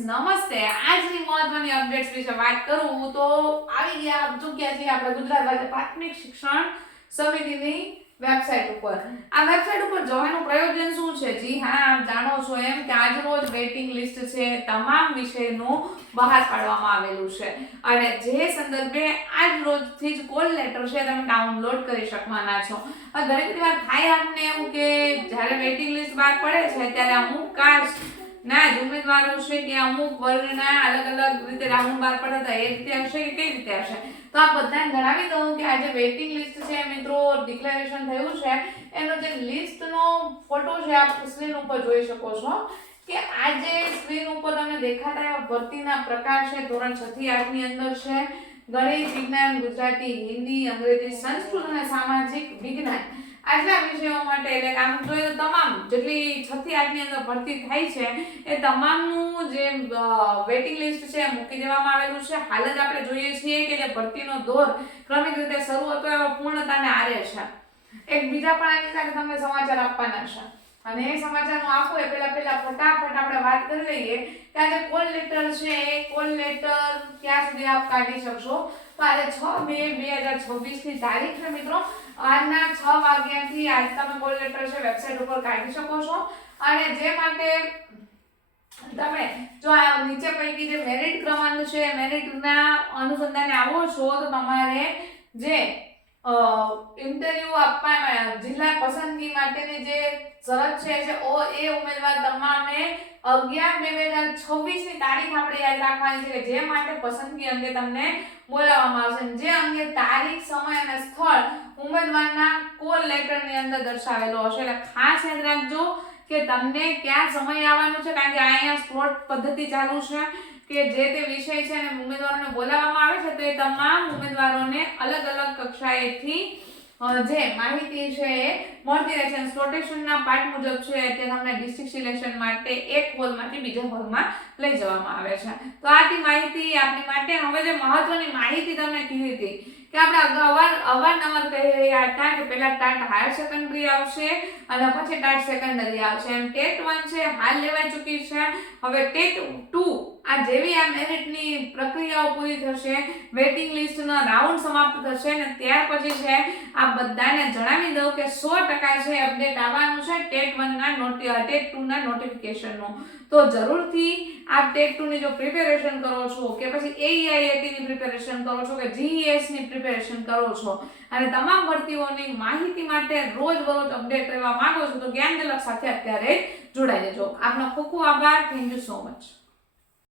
નમસ્તે. આજની મહત્વની અપડેટ્સ વિશે વાત કરું તો આવી ગયા ચૂક્યા છીએ આપણે ગુજરાત રાજ્ય પ્રાથમિક શિક્ષણ સમિતિની વેબસાઇટ ઉપર. આ વેબસાઇટ ઉપર જવાનું પ્રયોજન શું છે? જી હા, આપ જાણો છો એમ કે આજ રોજ વેઇટિંગ લિસ્ટ છે તમામ વિષયનું બહાર પાડવામાં આવેલું છે અને જે સંદર્ભે આજ રોજથી જ કોલ લેટર છે તમે ડાઉનલોડ કરી શકવાના છો. ઘણી વાર થાય આપને એવું કે જ્યારે વેઇટિંગ લિસ્ટ બહાર પડે છે ત્યારે અમુક કાસ્ટ ના જ ઉમેદવારો છે કે અમુક વર્ગના અલગ અલગ રીતે રાઉન્ડ બહાર પડતા હતા, એ રીતે હશે કે કઈ રીતે હશે? તો આ બધાને જણાવી દઉં કે આજે વેઇટિંગ લિસ્ટ છે મિત્રો, ડિક્લેરેશન થયું છે એનો જે લિસ્ટનો ફોટો છે આપ સ્ક્રીન ઉપર જોઈ શકો છો કે આજે સ્ક્રીન ઉપર તમને દેખાતા એવા ભરતીના પ્રકાર છે. ધોરણ 6 થી 8 ની અંદર છે ગણિત, વિજ્ઞાન, ગુજરાતી, હિન્દી, અંગ્રેજી, સંસ્કૃત અને સામાજિક વિજ્ઞાન. આટલા વિષયો માટે એટલે આમ જોઈએ તો તમામ જેટલી 6 થી 8 ની અંદર ભરતી થાય છે એ તમામનું જે વેઇટિંગ લિસ્ટ છે મૂકી દેવામાં આવેલું છે. હાલ જ આપણે જોઈએ છીએ કે જે ભરતીનો દોર ક્રમિક રીતે શરૂ હતો એમાં પૂર્ણતાને આરે છે. એક બીજા પણ આની સાથે તમને સમાચાર આપવાના છે અને એ સમાચારનું આપું એ પહેલા ફટાફટ આપણે વાત કરી લઈએ કે આજે કોલ લેટર છે એ કોલ લેટર ક્યાં સુધી આપ કાઢી શકશો. તો આજે 6/2/2026 ની તારીખ છે મિત્રો. આજના 6 વાગ્યાથી આજ તમે કોલ લેટર છે વેબસાઇટ ઉપર કાઢી શકો છો અને જે માટે તમે જો આ નીચે પૈકી જે મેરિટ ક્રમાંક છે મેરિટના અનુસંધાને આવો છો તો તમારે જે ઇન્ટરવ્યુ આપવા જિલ્લા પસંદગી માટેની જે શરત છે એ ઉમેદવાર તમામે 11/2/2026 ની તારીખ આપણે યાદ રાખવાની છે કે જે માટે પસંદગી અંગે તમને બોલાવવામાં આવશે. જે અંગે તારીખ, સમય અને સ્થળ ઉમેદવારના કોલ લેટરની અંદર દર્શાવેલો હશે. એટલે ખાસ યાદ રાખજો કે તમને ક્યાં સમય આવવાનો છે, કારણ કે અહીંયા સ્લોટ પદ્ધતિ ચાલુ છે કે જે તે વિષય છે અને ઉમેદવારોને બોલાવવામાં આવે છે તો એ તમામ ઉમેદવારોને અલગ અલગ કક્ષાએથી જે માહિતી છે એ મળતી રહે છે. સ્લોટેશનના પાઠ મુજબ છે તે તમને ડિસ્ટ્રિક્ટ સિલેક્શન માટે એક હોલમાંથી બીજા હોલમાં લઈ જવામાં આવે છે. તો આથી માહિતી આપની માટે. હવે જે મહત્વની માહિતી તમને કીધી હતી કે આપણે અવારનવાર કહી રહ્યા હતા કે પહેલા ટાટ હાયર સેકન્ડરી આવશે અને પછી ટાટ સેકન્ડરી આવશે. એમ ટેટ 1 છે હાલ લેવાઈ ચૂકી છે. હવે ટેટ 2 આ જેવી આ મેરિટની પ્રક્રિયાઓ પૂરી થશે, વેઇટિંગ લિસ્ટનો રાઉન્ડ સમાપ્ત થશે ને ત્યાર પછી છે આ બધાને જણાવી દઉં કે 100% છે અપડેટ આવવાનું છે ટેટ 1 ના ટેટ 2 ના નોટિફિકેશનનું. તો જરૂરથી આપ ટેટ 2 ની જો પ્રિપેરેશન કરો છો કે પછી AEIIT ની પ્રિપેરેશન કરો છો કે GES ની પ્રિપેરેશન કરો છો અને તમામ ભરતીઓની માહિતી માટે રોજ અપડેટ કરવા માંગો છો તો જ્ઞાન ઝલક સાથે અત્યારે જોડાઈ જજો. આપનો ખૂબ ખૂબ આભાર. Thank you so much.